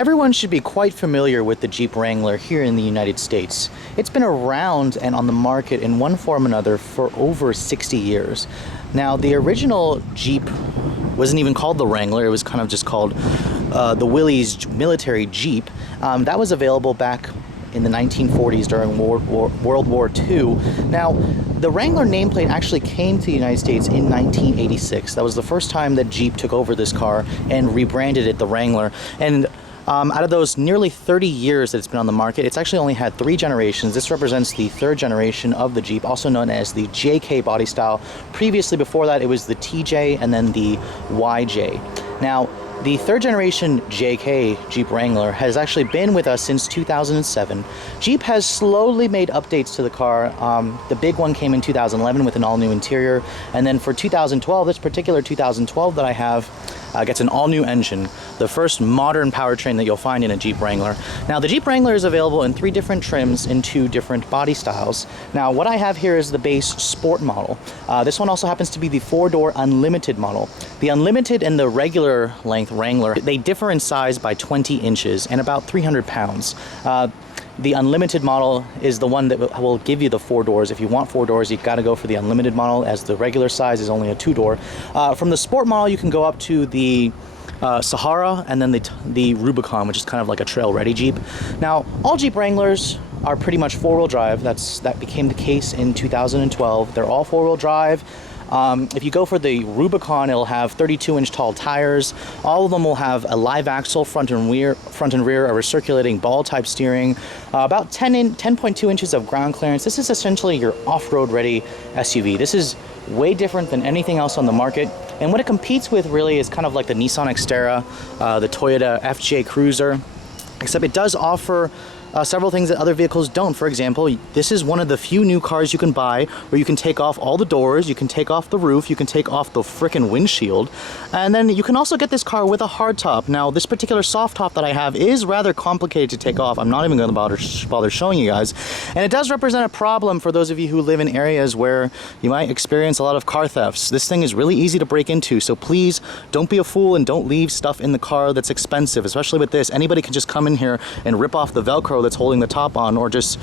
Everyone should be quite familiar with the Jeep Wrangler here in the United States. It's been around and on the market in one form or another for over 60 years. Now, the original Jeep wasn't even called the Wrangler, it was kind of just called the Willys military Jeep. That was available back in the 1940s during World War II. Now, the Wrangler nameplate actually came to the United States in 1986. That was the first time that Jeep took over this car and rebranded it the Wrangler. And out of those nearly 30 years that it's been on the market, it's actually only had 3 generations. This represents the 3rd generation of the Jeep, also known as the JK body style. Previously, before that, it was the TJ and then the YJ. Now, the 3rd generation JK Jeep Wrangler has actually been with us since 2007. Jeep has slowly made updates to the car. The big one came in 2011 with an all-new interior, and then for 2012, this particular 2012 that I have gets an all-new engine, the first modern powertrain that you'll find in a Jeep Wrangler. Now, the Jeep Wrangler is available in 3 different trims in 2 different body styles. Now, what I have here is the base Sport model. This one also happens to be the 4-door Unlimited model. The Unlimited and the regular length Wrangler, they differ in size by 20 inches and about 300 pounds. The Unlimited model is the one that will give you the 4 doors. If you want 4 doors, you've got to go for the Unlimited model, as the regular size is only a 2-door. From the Sport model, you can go up to the Sahara and then the Rubicon, which is kind of like a trail-ready Jeep. Now, all Jeep Wranglers are pretty much 4-wheel drive. That became the case in 2012. They're all 4-wheel drive. If you go for the Rubicon, it'll have 32-inch tall tires. All of them will have a live axle, front and rear, a recirculating ball-type steering, about 10.2 inches of ground clearance. This is essentially your off-road ready SUV. This is way different than anything else on the market. And what it competes with really is kind of like the Nissan Xterra, the Toyota FJ Cruiser, except it does offer several things that other vehicles don't. For example, this is one of the few new cars you can buy where you can take off all the doors, you can take off the roof, you can take off the frickin' windshield, and then you can also get this car with a hardtop. Now, this particular soft top that I have is rather complicated to take off. I'm not even going to bother showing you guys, and it does represent a problem for those of you who live in areas where you might experience a lot of car thefts. This thing is really easy to break into, so please don't be a fool and don't leave stuff in the car that's expensive, especially with this. Anybody can just come in here and rip off the Velcro that's holding the top on, or just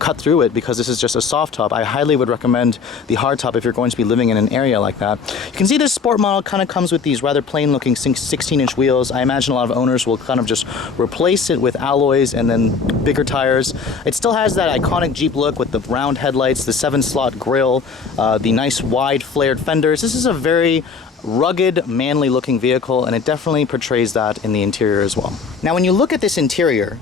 cut through it, because this is just a soft top. I highly would recommend the hard top if you're going to be living in an area like that. You can see this Sport model kind of comes with these rather plain looking 16-inch wheels. I imagine a lot of owners will kind of just replace it with alloys and then bigger tires. It still has that iconic Jeep look with the round headlights, the 7-slot grille, the nice wide flared fenders. This is a very rugged, manly looking vehicle, and it definitely portrays that in the interior as well. Now, when you look at this interior,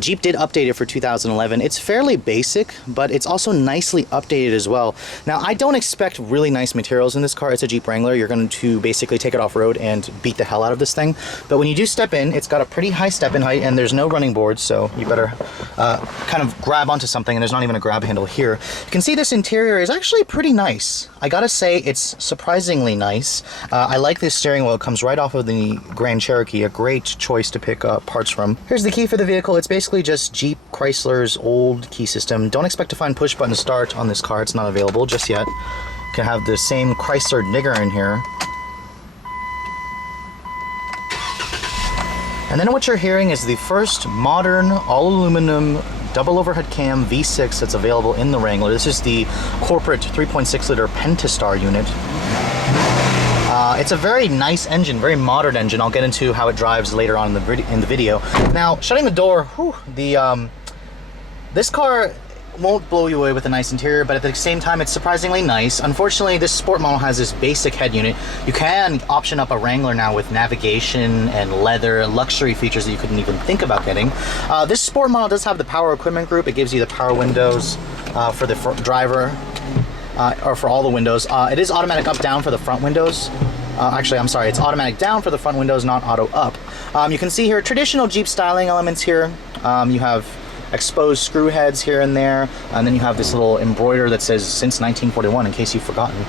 Jeep did update it for 2011. It's fairly basic, but it's also nicely updated as well. Now, I don't expect really nice materials in this car. It's a Jeep Wrangler. You're going to basically take it off-road and beat the hell out of this thing. But when you do step in, it's got a pretty high step-in height, and there's no running boards, so you better kind of grab onto something, and there's not even a grab handle here. You can see this interior is actually pretty nice. I gotta say, it's surprisingly nice. I like this steering wheel. It comes right off of the Grand Cherokee, a great choice to pick up parts from. Here's the key for the vehicle. It's basically just Jeep Chrysler's old key system. Don't expect to find push button start on this car. It's not available just yet. You can have the same Chrysler nigger in here. And then what you're hearing is the first modern all aluminum double overhead cam V6 that's available in the Wrangler. This is the corporate 3.6 liter Pentastar unit. It's a very nice engine, very modern engine. I'll get into how it drives later on in the video. Now, shutting the door, this car won't blow you away with a nice interior, but at the same time, it's surprisingly nice. Unfortunately, this Sport model has this basic head unit. You can option up a Wrangler now with navigation and leather, luxury features that you couldn't even think about getting. This Sport model does have the power equipment group. It gives you the power windows for the driver, or for all the windows. It is automatic up-down for the front windows. Actually, I'm sorry, it's automatic down for the front windows, not auto up. You can see here traditional Jeep styling elements here. You have exposed screw heads here and there, and then you have this little embroider that says since 1941, in case you've forgotten.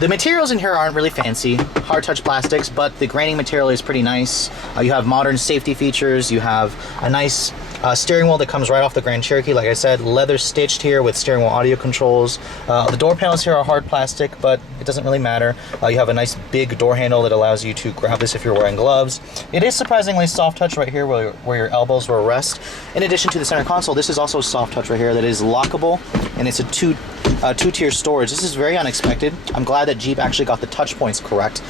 The materials in here aren't really fancy, hard touch plastics, but the graining material is pretty nice. You have modern safety features. You have a nice Steering wheel that comes right off the Grand Cherokee, like I said, leather stitched here with steering wheel audio controls. The door panels here are hard plastic, but it doesn't really matter. You have a nice big door handle that allows you to grab this if you're wearing gloves. It is surprisingly soft touch right here where your elbows will rest. In addition to the center console, this is also soft touch right here that is lockable, and it's a two-tier storage. This is very unexpected. I'm glad that Jeep actually got the touch points correct.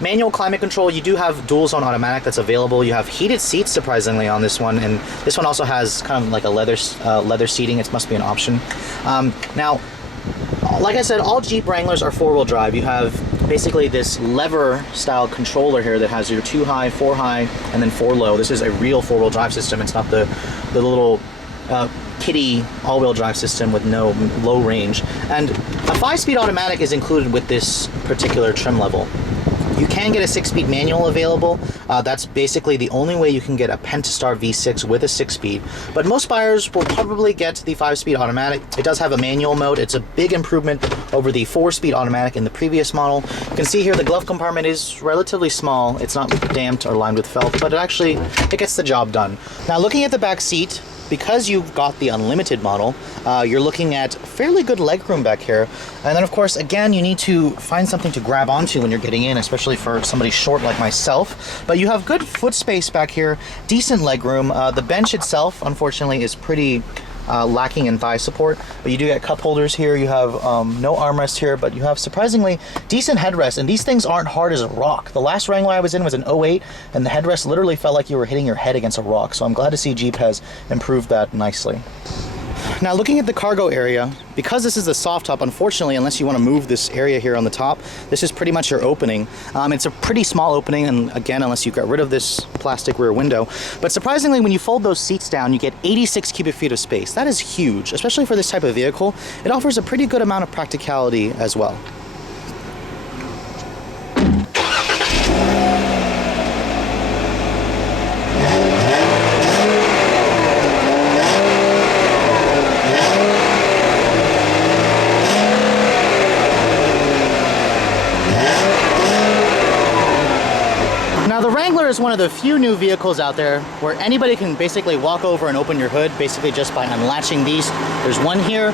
Manual climate control, you do have dual zone automatic that's available. You have heated seats surprisingly on this one, and this one also has kind of like a leather seating. It must be an option. Now, like I said, all Jeep Wranglers are four-wheel drive. You have basically this lever style controller here that has your 2 high, 4 high, and then 4 low. This is a real four-wheel drive system. It's not the little kiddie all-wheel drive system with no low range. And a 5-speed automatic is included with this particular trim level. You can get a 6-speed manual available. That's basically the only way you can get a Pentastar V6 with a 6-speed. But most buyers will probably get the 5-speed automatic. It does have a manual mode. It's a big improvement over the 4-speed automatic in the previous model. You can see here the glove compartment is relatively small. It's not damped or lined with felt, but it gets the job done. Now, looking at the back seat, because you've got the Unlimited model, you're looking at fairly good legroom back here. And then, of course, again, you need to find something to grab onto when you're getting in, especially for somebody short like myself. But you have good foot space back here, decent legroom. The bench itself, unfortunately, is pretty lacking in thigh support, but you do get cup holders here. You have no armrest here, but you have surprisingly decent headrest, and these things aren't hard as a rock. The last Wrangler I was in was an '08, and the headrest literally felt like you were hitting your head against a rock, so I'm glad to see Jeep has improved that nicely. Now, looking at the cargo area, because this is a soft top, unfortunately, unless you want to move this area here on the top, this is pretty much your opening. It's a pretty small opening, and again, unless you get rid of this plastic rear window. But surprisingly, when you fold those seats down, you get 86 cubic feet of space. That is huge, especially for this type of vehicle. It offers a pretty good amount of practicality as well. Now, the Wrangler is one of the few new vehicles out there where anybody can basically walk over and open your hood basically just by unlatching these. There's one here,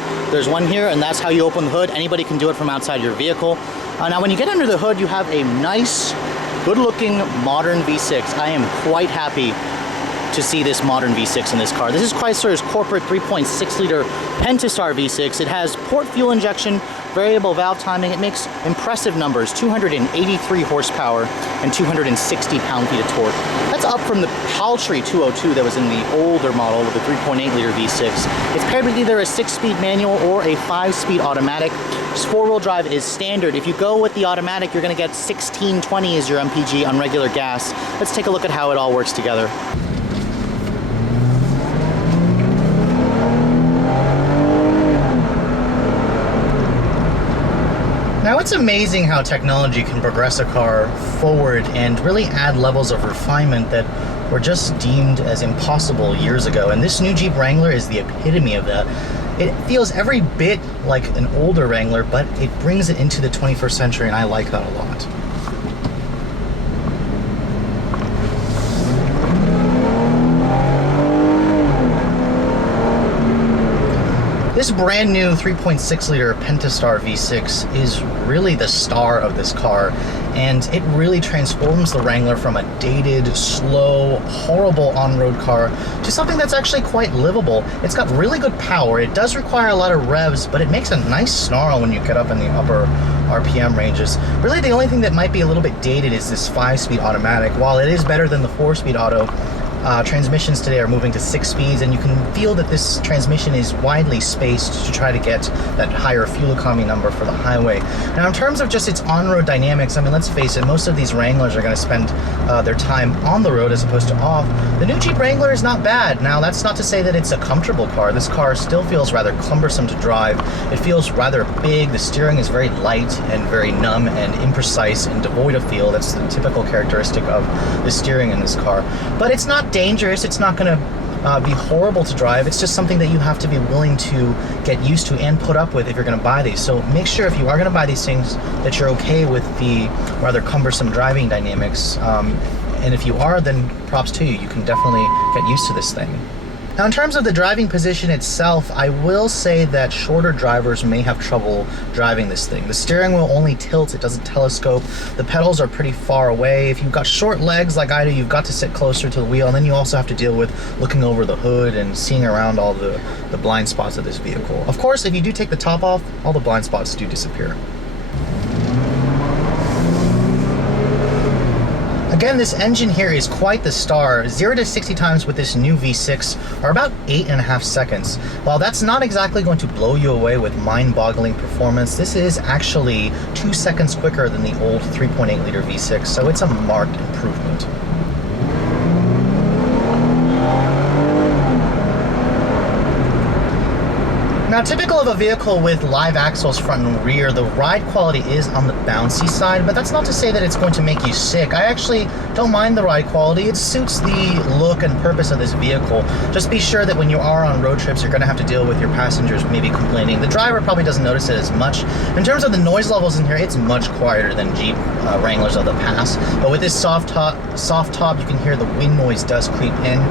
and that's how you open the hood. Anybody can do it from outside your vehicle. Now, when you get under the hood, you have a nice, good-looking modern V6. I am quite happy to see this modern V6 in this car. This is Chrysler's corporate 3.6-liter Pentastar V6. It has port fuel injection, variable valve timing. It makes impressive numbers, 283 horsepower and 260 pound-feet of torque. That's up from the paltry 202 that was in the older model with the 3.8-liter V6. It's paired with either a 6-speed manual or a 5-speed automatic. This 4-wheel drive is standard. If you go with the automatic, you're going to get 1620 as your MPG on regular gas. Let's take a look at how it all works together. Now, it's amazing how technology can progress a car forward and really add levels of refinement that were just deemed as impossible years ago. And this new Jeep Wrangler is the epitome of that. It feels every bit like an older Wrangler, but it brings it into the 21st century, and I like that a lot. This brand new 3.6-liter Pentastar V6 is really the star of this car, and it really transforms the Wrangler from a dated, slow, horrible on-road car to something that's actually quite livable. It's got really good power. It does require a lot of revs, but it makes a nice snarl when you get up in the upper RPM ranges. Really, the only thing that might be a little bit dated is this 5-speed automatic. While it is better than the 4-speed auto, transmissions today are moving to 6 speeds, and you can feel that this transmission is widely spaced to try to get that higher fuel economy number for the highway. Now, in terms of just its on-road dynamics, I mean, let's face it, most of these Wranglers are going to spend their time on the road as opposed to off. The new Jeep Wrangler is not bad. Now, that's not to say that it's a comfortable car. This car still feels rather cumbersome to drive. It feels rather big. The steering is very light and very numb and imprecise and devoid of feel. That's the typical characteristic of the steering in this car. But it's not dangerous. It's not going to be horrible to drive. It's just something that you have to be willing to get used to and put up with if you're going to buy these. So make sure if you are going to buy these things that you're okay with the rather cumbersome driving dynamics. And if you are, then props to you. You can definitely get used to this thing. Now, in terms of the driving position itself, I will say that shorter drivers may have trouble driving this thing. The steering wheel only tilts, it doesn't telescope. The pedals are pretty far away. If you've got short legs like I do, you've got to sit closer to the wheel, and then you also have to deal with looking over the hood and seeing around all the blind spots of this vehicle. Of course, if you do take the top off, all the blind spots do disappear. Again, this engine here is quite the star. 0 to 60 times with this new V6 are about 8.5 seconds. While that's not exactly going to blow you away with mind-boggling performance, this is actually 2 seconds quicker than the old 3.8 liter V6, so it's a marked improvement. Now, typical of a vehicle with live axles front and rear, the ride quality is on the bouncy side, but that's not to say that it's going to make you sick. I actually don't mind the ride quality. It suits the look and purpose of this vehicle. Just be sure that when you are on road trips, you're going to have to deal with your passengers maybe complaining. The driver probably doesn't notice it as much. In terms of the noise levels in here, it's much quieter than Jeep Wranglers of the past. But with this soft top, you can hear the wind noise does creep in.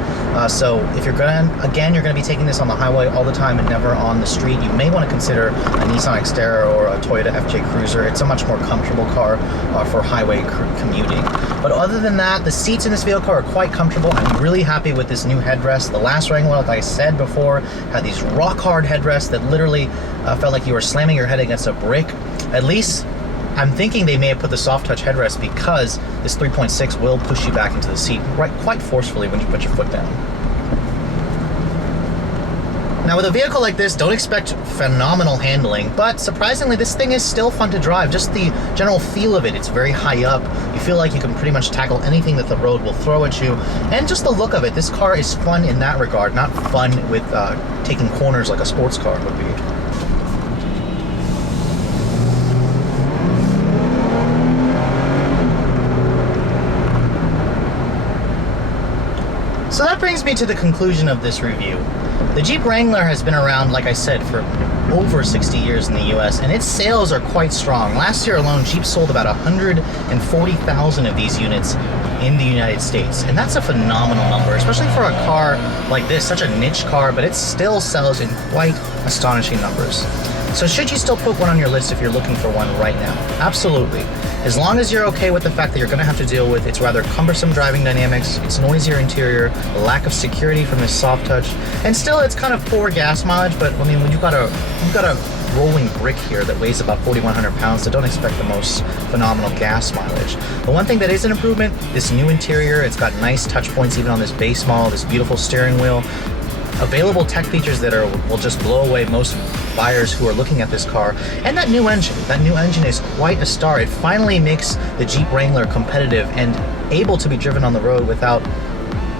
So if you're going to be taking this on the highway all the time and never on the street, you may want to consider a Nissan Xterra or a Toyota FJ Cruiser. It's a much more comfortable car for highway commuting. But other than that, the seats in this vehicle are quite comfortable. I'm really happy with this new headrest. The last Wrangler, like I said before, had these rock hard headrests that literally felt like you were slamming your head against a brick. At least I'm thinking they may have put the soft touch headrest because this 3.6 will push you back into the seat quite forcefully when you put your foot down. Now, with a vehicle like this, don't expect phenomenal handling, but surprisingly, this thing is still fun to drive. Just the general feel of it, it's very high up. You feel like you can pretty much tackle anything that the road will throw at you. And just the look of it, this car is fun in that regard, not fun with taking corners like a sports car would be. So that brings me to the conclusion of this review. The Jeep Wrangler has been around, like I said, for over 60 years in the US, and its sales are quite strong. Last year alone, Jeep sold about 140,000 of these units in the United States, and that's a phenomenal number, especially for a car like this, such a niche car, but it still sells in quite astonishing numbers. So should you still put one on your list if you're looking for one right now? Absolutely. As long as you're okay with the fact that you're going to have to deal with its rather cumbersome driving dynamics, its noisier interior, the lack of security from this soft touch, and still it's kind of poor gas mileage, but I mean, when you've got a rolling brick here that weighs about 4,100 pounds, so don't expect the most phenomenal gas mileage. The one thing that is an improvement, this new interior, it's got nice touch points even on this base model, this beautiful steering wheel, available tech features that will just blow away most buyers who are looking at this car, and that new engine. That new engine is quite a star. It finally makes the Jeep Wrangler competitive and able to be driven on the road without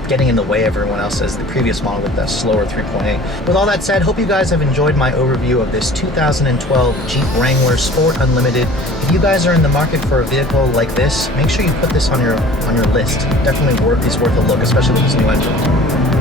getting in the way of everyone else as the previous model with that slower 3.8. With all that said, hope you guys have enjoyed my overview of this 2012 Jeep Wrangler Sport Unlimited. If you guys are in the market for a vehicle like this, make sure you put this on your list. Definitely is worth a look, especially with this new engine.